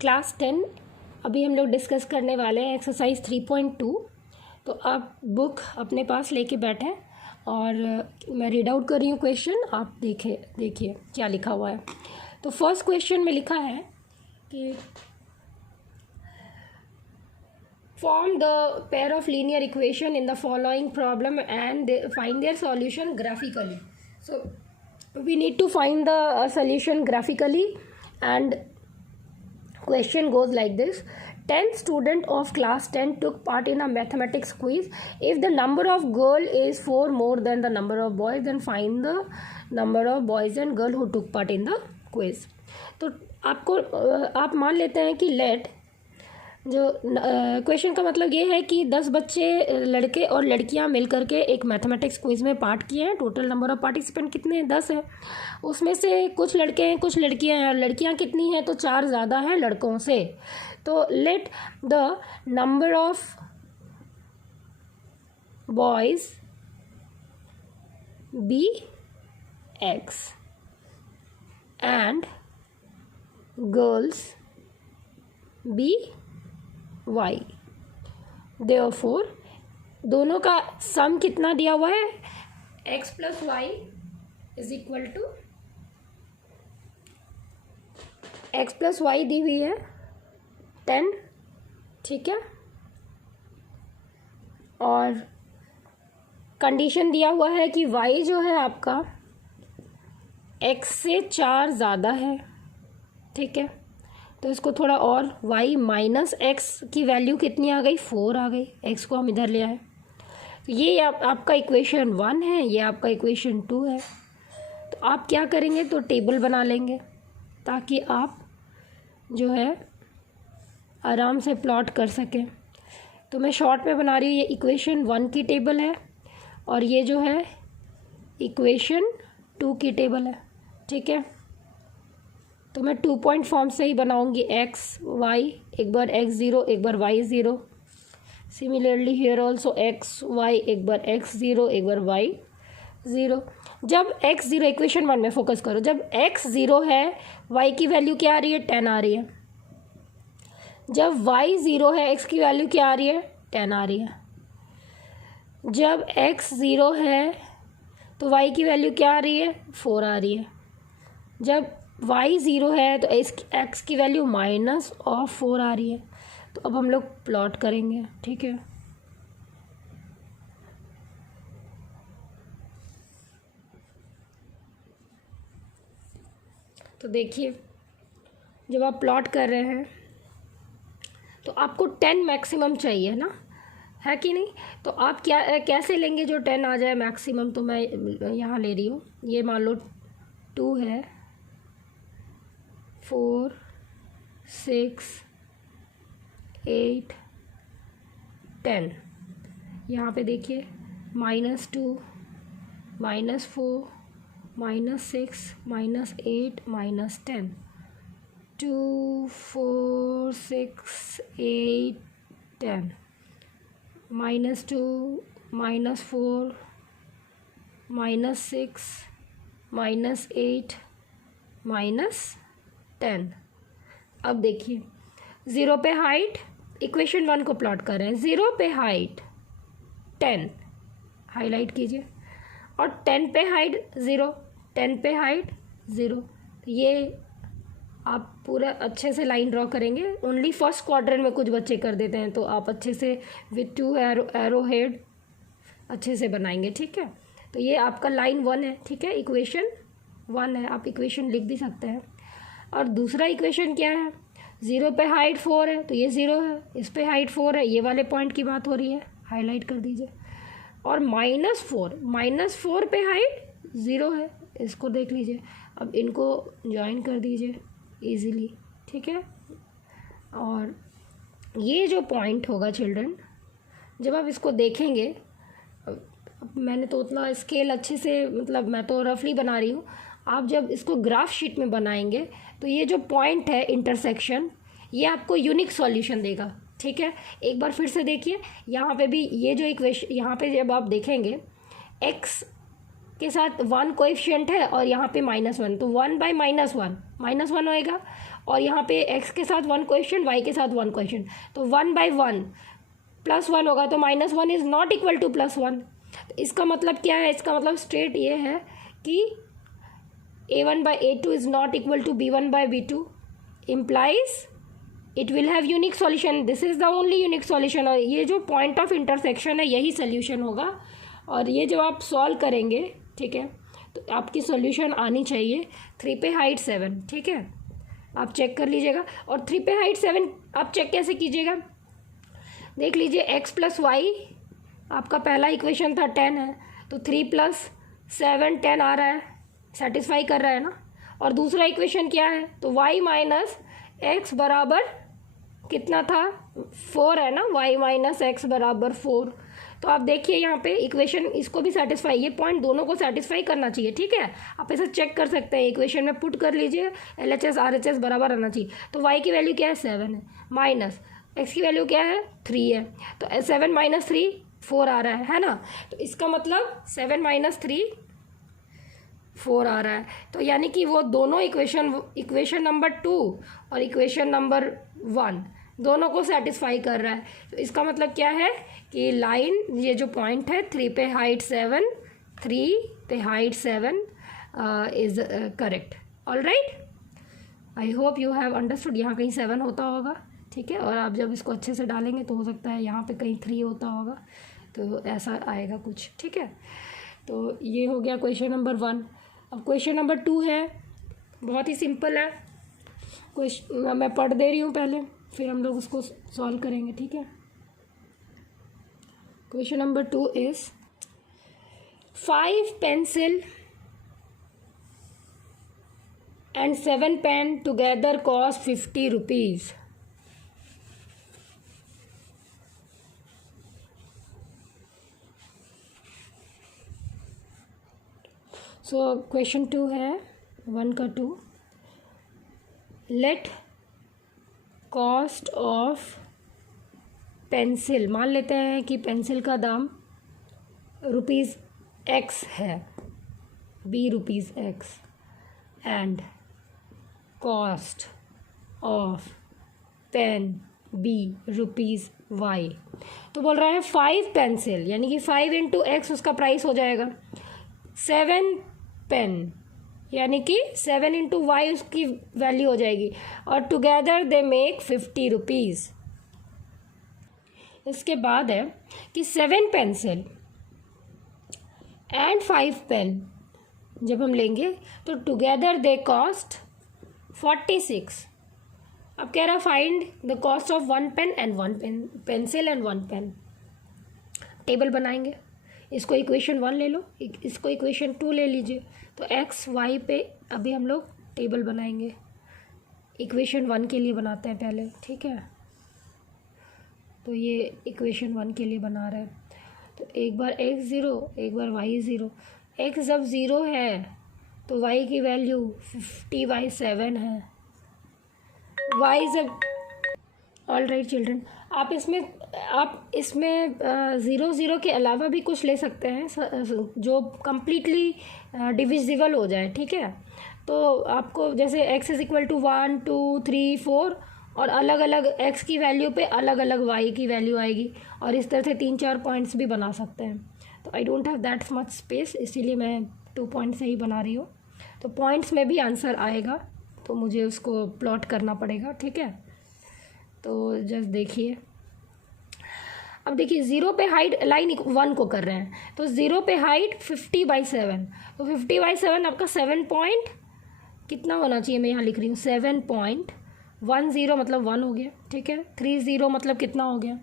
Class 10 अभी हम लोग डिस्कस करने वाले हैं एक्सरसाइज 3.2। तो आप बुक अपने पास लेके बैठें और मैं रीड आउट कर रही हूँ क्वेश्चन, आप देखिए क्या लिखा हुआ है। तो फर्स्ट क्वेश्चन में लिखा है कि form the pair of linear equation in the following problem and find their solution graphically. So we need to find the solution graphically, and question goes like this: 10 students of class 10 took part in a mathematics quiz. If the number of girl is 4 more than the number of boys, then find the number of boys and girl who took part in the quiz. तो आप मान लेते हैं कि late जो question का मतलब ये है कि 10 बच्चे लड़के और लड़कियां मिलकर के एक मैथमेटिक्स क्विज में पार्ट किए हैं। टोटल नंबर ऑफ पार्टिसिपेंट कितने हैं? 10 है। उसमें से कुछ लड़के हैं कुछ लड़कियां हैं, और लड़कियां कितनी हैं? तो 4 ज़्यादा हैं लड़कों से। तो let the number of boys be X and girls be y। therefore दोनों का सम कितना दिया हुआ है? x plus Y is equal to x plus Y दी हुई है 10, ठीक है। और कंडीशन दिया हुआ है कि y जो है आपका x से 4 ज़्यादा है, ठीक है। तो इसको थोड़ा और y माइनस एक्स की वैल्यू कितनी आ गई? 4 आ गई। x को हम इधर ले आए। तो ये आपका इक्वेशन 1 है, ये आपका इक्वेशन 2 है। तो आप क्या करेंगे? तो टेबल बना लेंगे ताकि आप जो है आराम से प्लॉट कर सकें। तो मैं शॉर्ट में बना रही हूँ। ये इक्वेशन 1 की टेबल है और ये जो है इक्वेशन 2 की टेबल है, ठीक है। तो मैं 2 पॉइंट फॉर्म से ही बनाऊंगी। x y, एक बार x0 एक बार y0। Similarly here also x y, एक बार x0 एक बार y0। जब x0 इक्वेशन 1 में फोकस करो, जब x0 है y की वैल्यू क्या आ रही है? 10 आ रही है। जब y0 है x की वैल्यू क्या आ रही है? 10 आ रही है। जब x0 है तो y की वैल्यू क्या आ रही है? 4 आ रही है। जब y0 है तो x की वैल्यू माइनस ऑफ 4 आ रही है। तो अब हम लोग प्लॉट करेंगे, ठीक है। तो देखिए जब आप प्लॉट कर रहे हैं तो आपको 10 मैक्सिमम चाहिए ना, है कि नहीं? तो आप कैसे लेंगे जो 10 आ जाए मैक्सिमम? तो मैं यहाँ ले रही हूँ। ये मान लो 2 है, 4 6 8 10। यहाँ पे देखिए -2 -4 -6 -8 -10। 2 4 6 8 10 -2 -4 -6 -8 -10। अब देखिए 0 पे हाइट, इक्वेशन 1 को प्लॉट कर रहे हैं। 0 पे हाइट 10 हाईलाइट कीजिए, और 10 पे हाइट 0, 10 पे हाइट 0। ये आप पूरा अच्छे से लाइन ड्रॉ करेंगे। ओनली फर्स्ट क्वाड्रेंट में कुछ बच्चे कर देते हैं, तो आप अच्छे से विथ 2 एरो हेड अच्छे से बनाएंगे, ठीक है। तो ये आपका लाइन 1 है, ठीक है। इक्वेशन 1 है, आप इक्वेशन लिख भी सकते हैं। और दूसरा इक्वेशन क्या है? 0 पे हाइट 4 है तो ये 0 है, इस पे हाइट 4 है, ये वाले पॉइंट की बात हो रही है, हाईलाइट कर दीजिए। और -4 पे हाइट 0 है, इसको देख लीजिए। अब इनको ज्वाइन कर दीजिए इजीली, ठीक है। और ये जो पॉइंट होगा चिल्ड्रन, जब आप इसको देखेंगे, अब मैंने तो उतना स्केल अच्छे से, मतलब मैं तो रफली बना रही हूँ। आप जब इसको ग्राफ शीट में बनाएंगे तो ये जो पॉइंट है इंटरसेक्शन, ये आपको यूनिक सॉल्यूशन देगा, ठीक है। एक बार फिर से देखिए, यहाँ पे भी ये जो इक्वेशन, यहाँ पे जब आप देखेंगे x के साथ 1 कोएफिशिएंट है और यहाँ पे -1, तो 1/-1 -1 होएगा। और यहाँ पे x के साथ 1 क्वेश्चन, y के साथ 1 क्वेश्चन, तो 1/1 +1 होगा, तो -1 इज़ नॉट इक्वल टू +1। तो इसका मतलब क्या है, इसका मतलब स्ट्रेट ये है कि a1/a2 is not equal to b1/b2, implies it will have unique solution, this is the only unique solution. और ये जो पॉइंट ऑफ इंटरसेक्शन है यही सोल्यूशन होगा, और ये जब आप सॉल्व करेंगे, ठीक है, तो आपकी सॉल्यूशन आनी चाहिए 3 पे हाइट 7, ठीक है, आप चेक कर लीजिएगा। और 3 पे हाइट 7 आप चेक कैसे कीजिएगा, देख लीजिए x + y आपका पहला इक्वेशन था 10 है, तो 3 + 7 10 आ रहा है, सेटिस्फाई कर रहा है ना। और दूसरा इक्वेशन क्या है, तो y - x बराबर कितना था, 4 है ना, y - x बराबर 4। तो आप देखिए यहाँ पे इक्वेशन इसको भी सेटिस्फाई, ये पॉइंट दोनों को सेटिस्फाई करना चाहिए, ठीक है, आप ऐसा चेक कर सकते हैं, इक्वेशन में पुट कर लीजिए, LHS RHS बराबर आना चाहिए। तो y की वैल्यू क्या है, 7 है, माइनस x की वैल्यू क्या है, 3 है, तो 7 - 3 4 आ रहा है ना। तो इसका मतलब 7 - 3 4 आ रहा है, तो यानी कि वो दोनों इक्वेशन नंबर 2 और इक्वेशन नंबर 1 दोनों को सेटिस्फाई कर रहा है। तो इसका मतलब क्या है कि लाइन, ये जो पॉइंट है 3 पे हाइट 7, 3 पे height 7 is correct. All right, I hope you have understood. यहाँ कहीं 7 होता होगा, ठीक है, और आप जब इसको अच्छे से डालेंगे तो हो सकता है यहाँ पे कहीं 3 होता होगा, तो ऐसा आएगा कुछ, ठीक है। तो ये हो गया क्वेश्चन नंबर 1। अब क्वेश्चन नंबर 2 है, बहुत ही सिंपल है, क्वेश्चन मैं पढ़ दे रही हूँ पहले, फिर हम लोग उसको सॉल्व करेंगे, ठीक है। Question number 2 is 5 pencil and 7 pen together cost 50 rupees. So question 2 है 1 का 2, लेट कॉस्ट ऑफ पेंसिल, मान लेते हैं कि पेंसिल का दाम ₹X है, B ₹X, and cost of pen B ₹Y। तो बोल रहा है 5 पेंसिल, यानी कि 5 × X उसका प्राइस हो जाएगा, 7 पेन यानी कि 7 × Y उसकी वैल्यू हो जाएगी, और टुगेदर दे मेक 50 रुपीज़। इसके बाद है कि 7 पेंसिल एंड 5 पेन जब हम लेंगे तो टुगेदर दे कॉस्ट 46। अब कह रहा find the cost of 1 pen and 1 pencil and 1 pen. Table बनाएंगे, इसको इक्वेशन 1 ले लो, इसको इक्वेशन 2 ले लीजिए, तो x y पे अभी हम लोग टेबल बनाएंगे। इक्वेशन 1 के लिए बनाते हैं पहले, ठीक है, तो ये इक्वेशन 1 के लिए बना रहे हैं, तो एक बार x 0, एक बार y 0। x जब 0 है तो y की वैल्यू 50/7 है, y जब, ऑल राइट चिल्ड्रन, आप इसमें 0 0 के अलावा भी कुछ ले सकते हैं जो कम्प्लीटली डिविजिबल हो जाए, ठीक है। तो आपको जैसे x = 1 2 3 4 और अलग अलग x की वैल्यू पे अलग अलग y की वैल्यू आएगी, और इस तरह से 3-4 पॉइंट्स भी बना सकते हैं। तो I don't have that much space, इसीलिए मैं 2 पॉइंट से ही बना रही हूँ। तो पॉइंट्स में भी आंसर आएगा, तो मुझे उसको प्लॉट करना पड़ेगा, ठीक है। तो जस्ट देखिए, अब देखिए 0 पे हाइट लाइन 1 को कर रहे हैं, तो 0 पे हाइट 50/7, तो 50/7 आपका 7 पॉइंट कितना होना चाहिए, मैं यहाँ लिख रही हूँ 7.10 मतलब 1 हो गया, ठीक है। 30 मतलब कितना हो गया,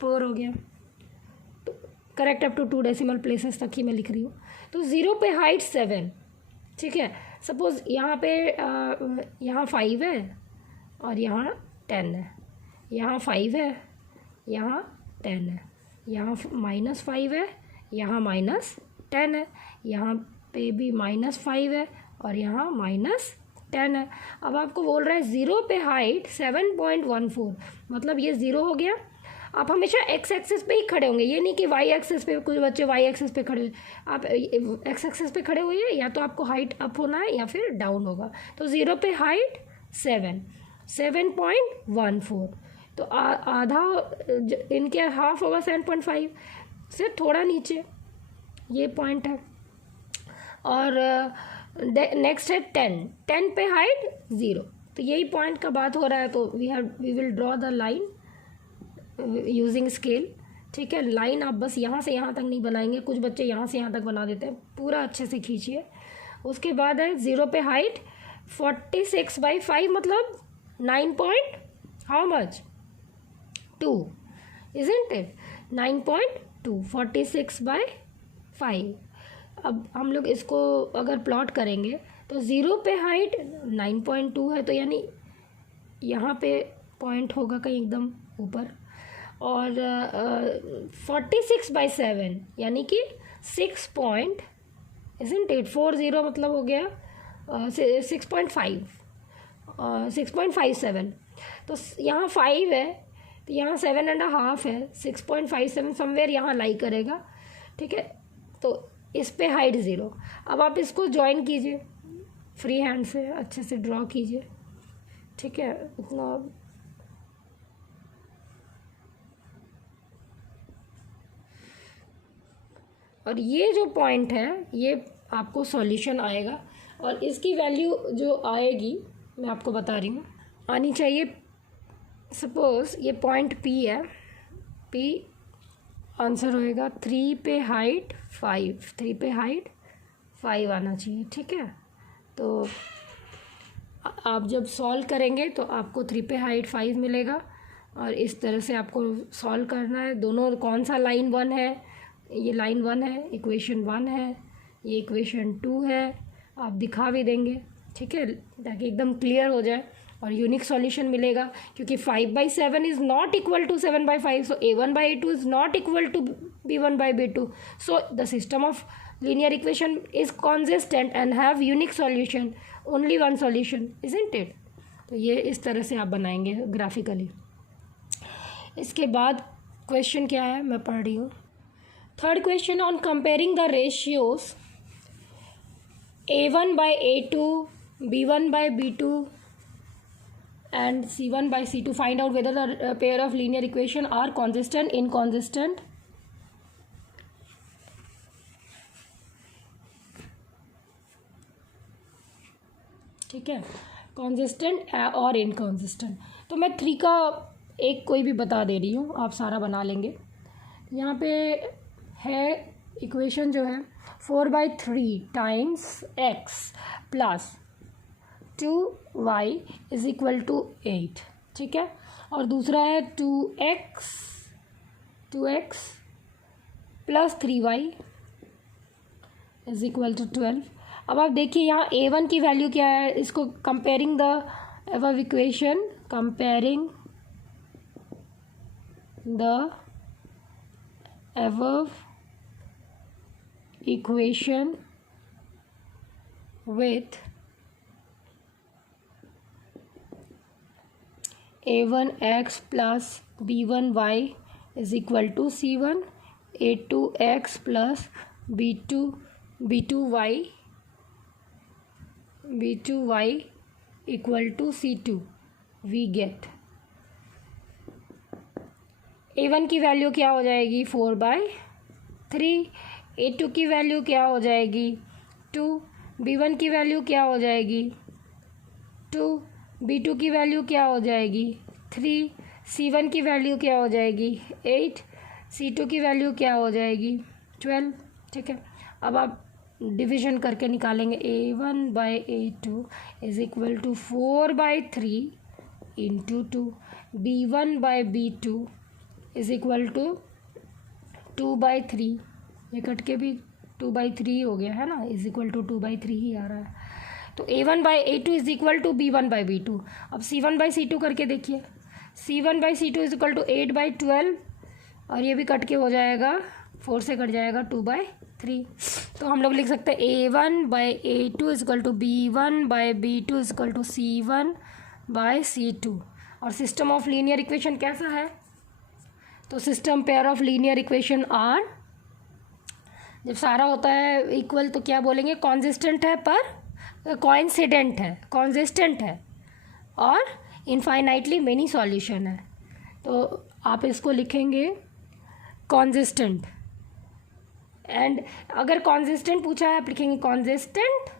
4 हो गया, तो correct up to 2 decimal places तक ही मैं लिख रही हूँ। तो 0 पे हाइट 7, ठीक है। सपोज़ यहाँ पे यहाँ 5 है और यहाँ 10 है, यहाँ 5 है, यहाँ 10 है, यहाँ -5 है, यहाँ -10 है, यहाँ पे भी -5 है और यहाँ -10 है। अब आपको बोल रहा है 0 पे हाइट 7.14, मतलब ये 0 हो गया। आप हमेशा x एक्सिस पे ही खड़े होंगे, ये नहीं कि y एक्सिस पे, कुछ बच्चे y एक्सिस पे खड़े, आप x एक्सिस पे खड़े हुए, या तो आपको हाइट अप होना है या फिर डाउन होगा। तो 0 पे हाइट 7.14, तो आधा इनके हाफ होगा 7.5 से थोड़ा नीचे, ये पॉइंट है। और नेक्स्ट है 10 पे हाइट 0, तो यही पॉइंट का बात हो रहा है। तो we will draw the line using scale, ठीक है। लाइन आप बस यहाँ से यहाँ तक नहीं बनाएंगे, कुछ बच्चे यहाँ से यहाँ तक बना देते हैं, पूरा अच्छे से खींचिए। उसके बाद है 0 पे हाइट 46/5, मतलब 9 point how much 2, isn't it, 9.2, 46/5। अब हम लोग इसको अगर प्लॉट करेंगे तो 0 पे हाइट 9.2 है, तो यानी यहाँ पे पॉइंट होगा कहीं एकदम ऊपर। और 46/7 यानी कि 6 पॉइंट, इजंट इट, 40 मतलब हो गया 6.5, 6.57। तो यहाँ 5 है, तो यहाँ 7.5 है, 6.57 समवेयर यहाँ लाई करेगा, ठीक है। तो इस पे हाइट 0। अब आप इसको ज्वाइन कीजिए फ्री हैंड से, अच्छे से ड्रॉ कीजिए, ठीक है। इतना और ये जो पॉइंट है ये आपको सॉल्यूशन आएगा, और इसकी वैल्यू जो आएगी मैं आपको बता रही हूँ, आनी चाहिए। सपोज ये पॉइंट P है, P आंसर होएगा 3 पे हाइट 5, 3 पे हाइट 5 आना चाहिए, ठीक है। तो आप जब सॉल्व करेंगे तो आपको 3 पे हाइट 5 मिलेगा, और इस तरह से आपको सॉल्व करना है। दोनों कौन सा लाइन 1 है, ये लाइन 1 है, इक्वेशन 1 है, ये इक्वेशन 2 है, आप दिखा भी देंगे, ठीक है, ताकि एकदम क्लियर हो जाए और यूनिक सॉल्यूशन मिलेगा। क्योंकि 5/7 is not equal to 7/5, so A1/A2 is not equal to B1/B2, so the system of linear equation is consistent and have unique solution, only one solution, isn't it? तो ये इस तरह से आप बनाएंगे ग्राफिकली। इसके बाद क्वेश्चन क्या है मैं पढ़ रही हूँ। Third question, on comparing the ratios A1/A2, B1/B2 and C1/C2, find out whether the pair of linear equation are consistent, inconsistent, ठीक है, कॉन्सिस्टेंट और इनकॉन्सिस्टेंट। तो मैं 3 का एक कोई भी बता दे रही हूँ, आप सारा बना लेंगे। यहाँ पे है इक्वेशन जो है 4/3 times x plus 2y is equal to 8, ठीक है। और दूसरा है 2x plus 3y is equal to 12। अब आप देखिए यहाँ A1 की वैल्यू क्या है, इसको comparing the above equation, comparing the above equation with A1x plus B1y is equal to C1, A2x plus B2y equal to C2, we get A1 की value क्या हो जाएगी 4/3, A2 की वैल्यू क्या हो जाएगी 2, B1 की वैल्यू क्या हो जाएगी 2, B2 की वैल्यू क्या हो जाएगी 3, C1 की वैल्यू क्या हो जाएगी 8, C2 की वैल्यू क्या हो जाएगी 12, ठीक है। अब आप डिवीजन करके निकालेंगे A1/A2 is equal to 4/3 into 2, B1/B2 is equal to 2/3, ये कट के भी 2/3 हो गया है ना, इज इक्वल टू 2/3 ही आ रहा है। तो A1/A2 is equal to B1/B2। अब C1/C2 करके देखिए, C1/C2 इज इक्वल टू 8/12, और ये भी कट के हो जाएगा, 4 से कट जाएगा 2/3। तो हम लोग लिख सकते हैं A1/A2 is equal to B1/B2 is equal to C1/C2। और सिस्टम ऑफ लीनियर इक्वेशन कैसा है, तो system pair of linear equation are, जब सारा होता है इक्वल तो क्या बोलेंगे, कॉन्सिस्टेंट है पर कोइंसिडेंट है, कॉन्सिस्टेंट है और इनफाइनाइटली मेनी सॉल्यूशन है। तो आप इसको लिखेंगे कॉन्सिस्टेंट, एंड अगर कॉन्सिस्टेंट पूछा है आप लिखेंगे कॉन्सिस्टेंट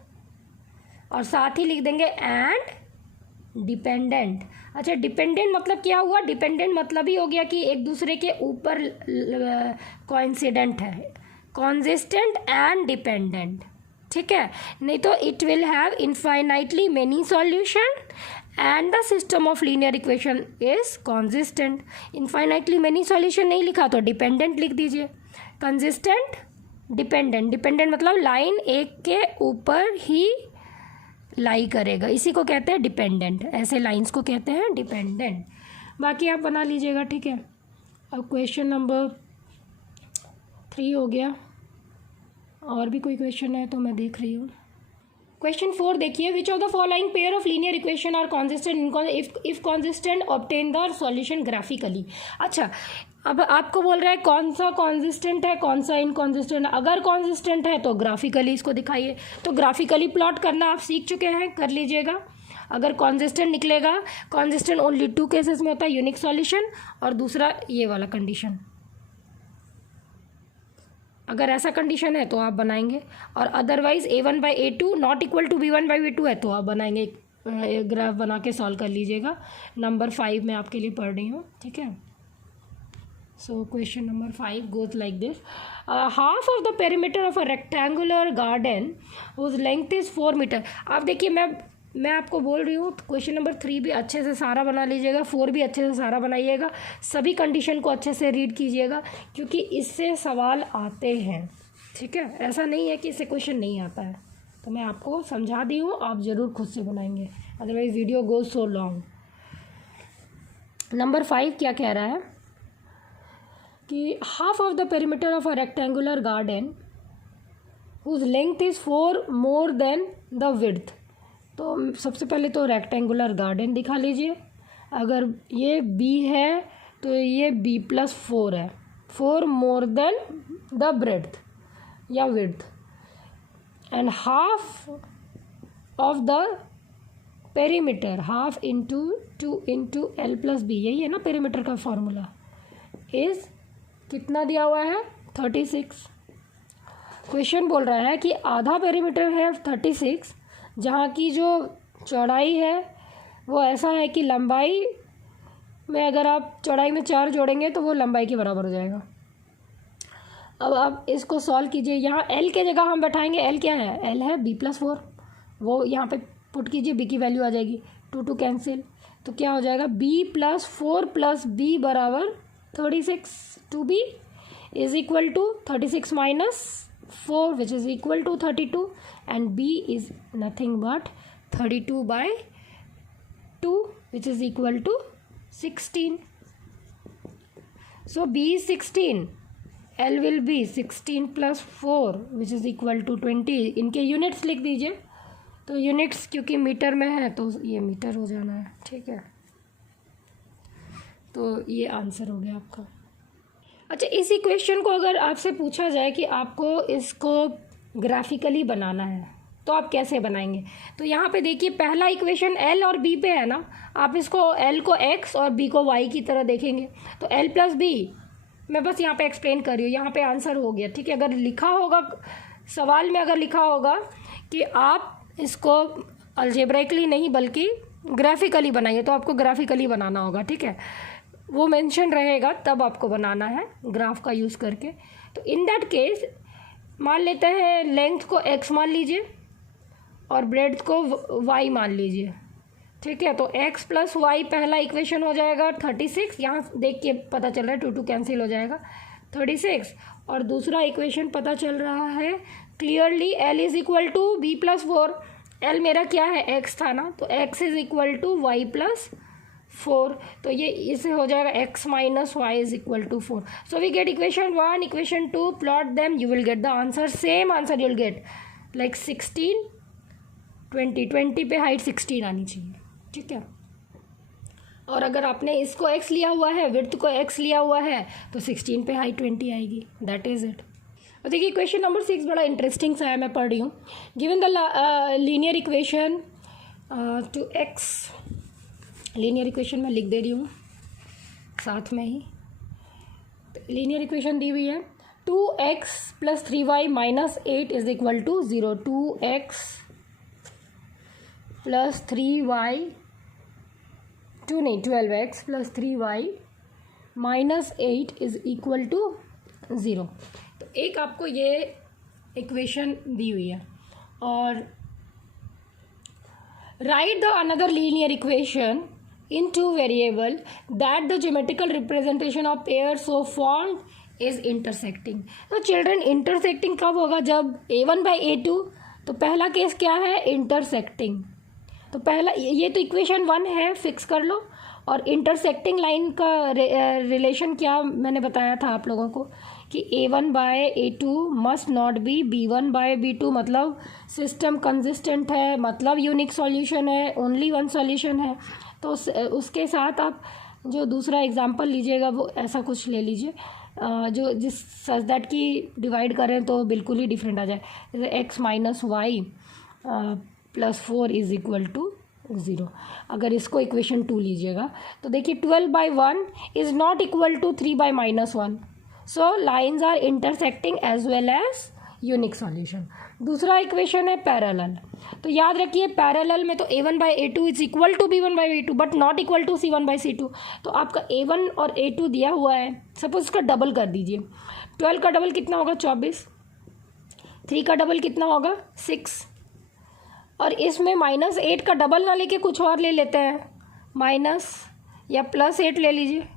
और साथ ही लिख देंगे एंड डिपेंडेंट। अच्छा, डिपेंडेंट मतलब क्या हुआ? डिपेंडेंट मतलब ही हो गया कि एक दूसरे के ऊपर कोइंसिडेंट है। कॉन्सिस्टेंट एंड डिपेंडेंट, ठीक है। नहीं तो it will have infinitely many solution and the system of linear equation is consistent. Infinitely many solution नहीं लिखा तो डिपेंडेंट लिख दीजिए। Consistent, dependent. डिपेंडेंट मतलब लाइन एक के ऊपर ही लाई करेगा, इसी को कहते हैं डिपेंडेंट। ऐसे लाइंस को कहते हैं डिपेंडेंट। बाकी आप बना लीजिएगा, ठीक है। अब क्वेश्चन नंबर 3 हो गया। और भी कोई क्वेश्चन है तो मैं देख रही हूँ। क्वेश्चन 4 देखिए, which of the following pair of linear equation are consistent if consistent obtain the solution graphically. अच्छा, अब आपको बोल रहा है कौन सा कॉन्सिस्टेंट है, कौन सा इनकॉन्सिस्टेंट है। अगर कॉन्सिस्टेंट है तो ग्राफिकली इसको दिखाइए। तो ग्राफिकली प्लॉट करना आप सीख चुके हैं, कर लीजिएगा। अगर कॉन्सिस्टेंट निकलेगा, कॉन्सिस्टेंट ओनली 2 केसेस में होता है, यूनिक सॉल्यूशन और दूसरा ये वाला कंडीशन। अगर ऐसा कंडीशन है तो आप बनाएंगे, और otherwise a1/a2 not equal to b1/b2 है तो आप बनाएंगे। ग्राफ बना के सॉल्व कर लीजिएगा। नंबर 5 मैं आपके लिए पढ़ रही हूँ, ठीक है। So question number 5 goes like this. Half of the perimeter of a rectangular garden whose length is 4 metre. आप देखिए, मैं आपको बोल रही हूँ क्वेश्चन नंबर 3 भी अच्छे से सारा बना लीजिएगा, 4 भी अच्छे से सारा बनाइएगा। सभी कंडीशन को अच्छे से रीड कीजिएगा क्योंकि इससे सवाल आते हैं, ठीक है। ऐसा नहीं है कि इससे क्वेश्चन नहीं आता है। तो मैं आपको समझा दी हूँ, आप ज़रूर खुद से बनाएंगे, otherwise video goes so long. Number 5 क्या कह रहा है कि half of the perimeter of a rectangular garden whose length is 4 more than the width. तो सबसे पहले तो रेक्टेंगुलर गार्डन दिखा लीजिए। अगर ये b है तो ये b+4 है, 4 मोर देन द ब्रेड्थ या width, and half of the perimeter, half into 2 into l+b, यही है ना पेरीमीटर का फॉर्मूला, इज़ कितना दिया हुआ है 36। क्वेश्चन बोल रहा है कि आधा पेरीमीटर है 36, जहाँ की जो चौड़ाई है वो ऐसा है कि लंबाई में अगर आप चौड़ाई में 4 जोड़ेंगे तो वो लंबाई के बराबर हो जाएगा। अब आप इसको सॉल्व कीजिए। यहाँ l के जगह हम बैठाएंगे, l क्या है? l है b+4, वो यहाँ पे पुट कीजिए, b की वैल्यू आ जाएगी, 2 कैंसिल, तो क्या हो जाएगा b+4 + b बराबर 36। 2b is equal to 36 - 4 which is equal to 32, and b is nothing but 32/2 which is equal to 16. So b is 16, l will be 16 + 4 which is equal to 20. इनके units लिख दीजिए। तो units क्योंकि metre में है तो ये मीटर हो जाना है, ठीक है। तो ये आंसर हो गया आपका। अच्छा, इसी क्वेश्चन को अगर आपसे पूछा जाए कि आपको इसको ग्राफिकली बनाना है तो आप कैसे बनाएंगे? तो यहाँ पे देखिए, पहला इक्वेशन l और b पे है ना, आप इसको l को x और b को y की तरह देखेंगे। तो l + b, मैं बस यहाँ पे एक्सप्लेन कर रही हूँ, यहाँ पे आंसर हो गया, ठीक है। अगर लिखा होगा सवाल में, अगर लिखा होगा कि आप इसको अलजेब्राइकली नहीं बल्कि ग्राफिकली बनाइए, तो आपको ग्राफिकली बनाना होगा, ठीक है। वो मेंशन रहेगा, तब आपको बनाना है ग्राफ का यूज़ करके। तो इन दैट केस मान लेते हैं लेंथ को x मान लीजिए और ब्रेड्थ को y मान लीजिए, ठीक है। तो x + y पहला इक्वेशन हो जाएगा 36, यहाँ देख के पता चल रहा है 2 कैंसिल हो जाएगा 36, और दूसरा इक्वेशन पता चल रहा है clearly l is equal to b+4। l मेरा क्या है? x था ना, तो x is equal to y+4, तो ये इसे हो जाएगा x - y is equal to 4। So we get equation 1, equation 2, plot them, you will get the answer, same answer you will get, like 16, 20 पे हाइट 16 आनी चाहिए, ठीक है। और अगर आपने इसको x लिया हुआ है, विड्थ को x लिया हुआ है, तो 16 पे हाइट 20 आएगी, दैट इज़ इट। और देखिए क्वेश्चन नंबर 6 बड़ा इंटरेस्टिंग सा है, मैं पढ़ रही हूँ। Given the linear equation two x linear equation मैं लिख दे रही हूँ साथ में ही। लीनियर इक्वेशन दी हुई है 2x + 3y - 8 is equal to 0। 2x + 3y 12x + 3y - 8 is equal to 0। तो एक आपको ये इक्वेशन दी हुई है। और write the another linear equation in two variable that the geometrical representation of pair so formed is intersecting। तो children intersecting कब होगा? जब a1/a2। तो पहला केस क्या है? इंटरसेक्टिंग। तो पहला ये तो इक्वेशन 1 है, फिक्स कर लो। और इंटरसेक्टिंग लाइन का रिलेशन क्या मैंने बताया था आप लोगों को कि a1/a2 must not be b1/b2। मतलब सिस्टम कंसिस्टेंट है, मतलब यूनिक सॉल्यूशन है, ओनली वन सॉल्यूशन है। तो उसके साथ आप जो दूसरा एग्जांपल लीजिएगा वो ऐसा कुछ ले लीजिए जो जिस सच दैट की डिवाइड करें तो बिल्कुल ही डिफरेंट आ जाए। जैसे x - y + 4 is equal to 0। अगर इसको इक्वेशन 2 लीजिएगा तो देखिए 12/1 is not equal to 3/-1। So lines are intersecting as well as unique solution. दूसरा इक्वेशन है पैरेलल। तो याद रखिए पैरेलल में तो a1/a2 is equal to b1/b2 but not equal to c1/c2। तो आपका a1 और a2 दिया हुआ है, सपोज इसका डबल कर दीजिए। 12 का डबल कितना होगा? 24। 3 का डबल कितना होगा? 6। और इसमें -8 का डबल ना लेके कुछ और ले लेते हैं, माइनस या +8 ले लीजिए।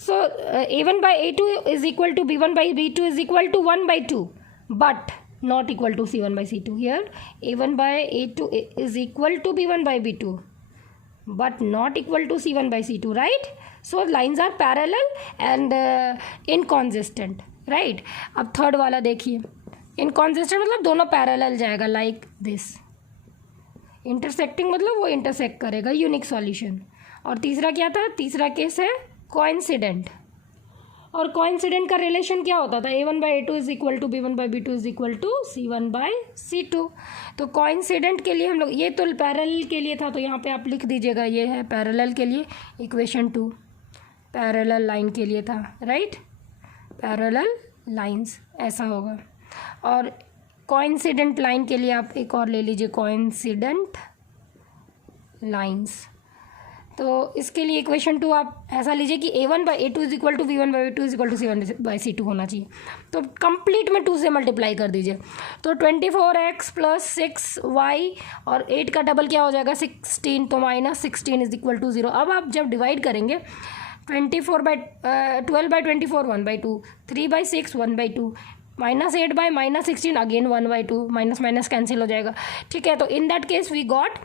So a1/a2 is equal to b1/b2 is equal to 1/2 but not equal to c1/c2। here a1/a2 is equal to b1/b2 but not equal to c1/c2, right? so lines are parallel and inconsistent, right? अब third वाला देखिए, inconsistent मतलब दोनों parallel जाएगा like this। Intersecting मतलब वो intersect करेगा, unique solution. और तीसरा क्या था? तीसरा केस है कोइंसिडेंट। और कोइंसिडेंट का रिलेशन क्या होता था? a1/a2 is equal to b1/b2 is equal to c1/c2। तो कोइंसिडेंट के लिए हम लोग, ये तो पैरेलल के लिए था तो यहाँ पे आप लिख दीजिएगा, ये है पैरेलल के लिए इक्वेशन 2। पैरेलल लाइन के लिए था, राइट? पैरेलल लाइंस ऐसा होगा। और कोइंसिडेंट लाइन के लिए आप एक और ले लीजिए, कोइंसिडेंट लाइंस। तो इसके लिए इक्वेशन 2 आप ऐसा लीजिए कि a1/a2 is equal to b1/b2 is equal to c1/c2 होना चाहिए। तो कंप्लीट में 2 से मल्टीप्लाई कर दीजिए। तो 24x + 6y और 8 का डबल क्या हो जाएगा? 16। तो -16 इज इक्वल टू 0। अब आप जब डिवाइड करेंगे 12/24 1/2, 3/6 1/2, -8 -16 अगेन 1/2, माइनस माइनस कैंसिल हो जाएगा, ठीक है? तो in that case we got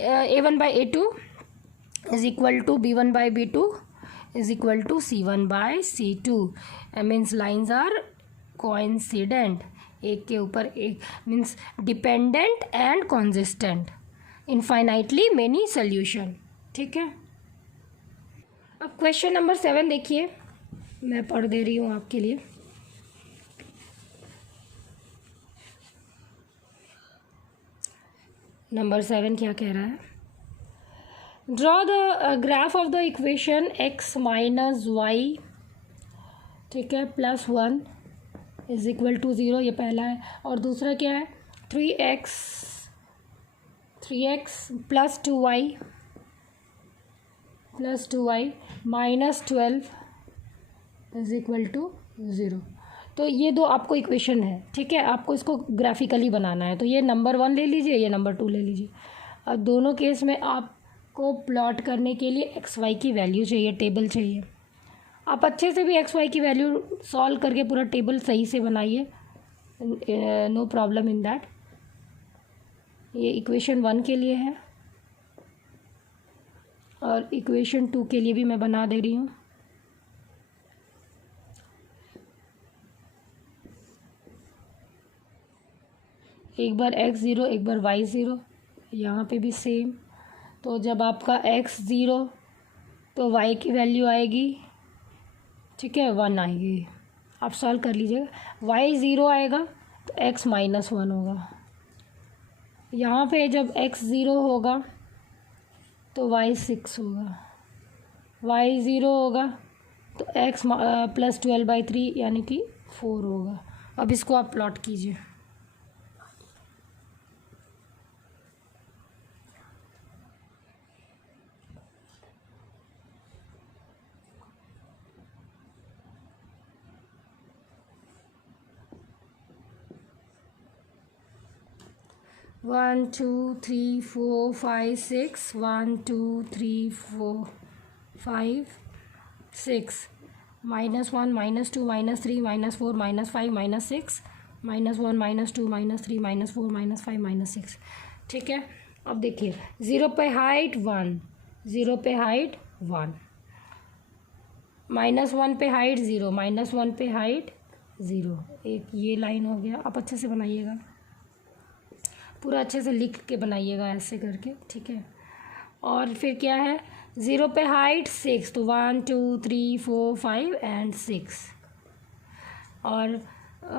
a1/a2 is equal to b1/b2 is equal to c1/c2। Means lines are coincident, एक के ऊपर एक, means dependent and consistent, infinitely many solution, ठीक है? अब क्वेश्चन नंबर 7 देखिए, मैं पढ़ दे रही हूँ आपके लिए। नंबर 7 क्या कह रहा है? Draw the graph of the equation x - y, ठीक है, +1 इज इक्वल टू 0, ये पहला है। और दूसरा क्या है? 3x + 2y -12 is equal to 0। तो ये दो आपको इक्वेशन है, ठीक है? आपको इसको ग्राफिकली बनाना है। तो ये नंबर 1 ले लीजिए, ये नंबर 2 ले लीजिए। अब दोनों केस में आप को प्लॉट करने के लिए XY की वैल्यू चाहिए, टेबल चाहिए। आप अच्छे से भी XY की वैल्यू सॉल्व करके पूरा टेबल सही से बनाइए, नो प्रॉब्लम इन दैट। ये इक्वेशन 1 के लिए है और इक्वेशन 2 के लिए भी मैं बना दे रही हूँ। एक बार x0 एक बार y0, यहाँ पे भी सेम। तो जब आपका x 0 तो y की वैल्यू आएगी, ठीक है, 1 आएगी। आप सॉल्व कर लीजिएगा। y 0 आएगा तो x -1 होगा। यहाँ पे जब x 0 होगा तो y 6 होगा, y 0 होगा तो x प्लस 12/3 यानी कि 4 होगा। अब इसको आप प्लॉट कीजिए। One two three four five six, 1 2 3 4 5 6, -1 -2 -3 -4 -5 -6, -1 -2 -3 -4 -5 -6। ठीक है, अब देखिए 0 पे हाइट 1, 0 पे हाइट 1, -1 पे हाइट 0, -1 पे हाइट 0। एक ये लाइन हो गया। आप अच्छे से बनाइएगा, पूरा अच्छे से लिख के बनाइएगा ऐसे करके, ठीक है। और फिर क्या है, 0 पे हाइट 6, तो 1 2 3 4 5 एंड 6। और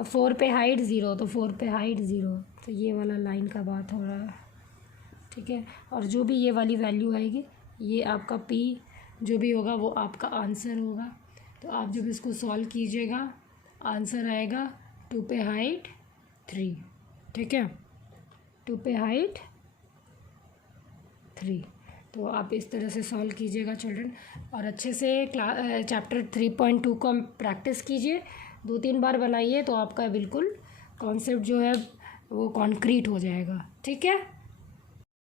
4 पे हाइट 0, तो 4 पे हाइट 0। तो ये वाला लाइन का बात हो रहा है, ठीक है। और जो भी ये वाली वैल्यू आएगी, ये आपका P जो भी होगा वो आपका आंसर होगा। तो आप जब इसको सॉल्व कीजिएगा, आंसर आएगा 2 पे हाइट 3, ठीक है, 2 पे हाइट 3। तो आप इस तरह से सॉल्व कीजिएगा चिल्ड्रन, और अच्छे से चैप्टर 3.2 को प्रैक्टिस कीजिए, 2-3 बार बनाइए तो आपका बिल्कुल कॉन्सेप्ट जो है वो कॉन्क्रीट हो जाएगा, ठीक है।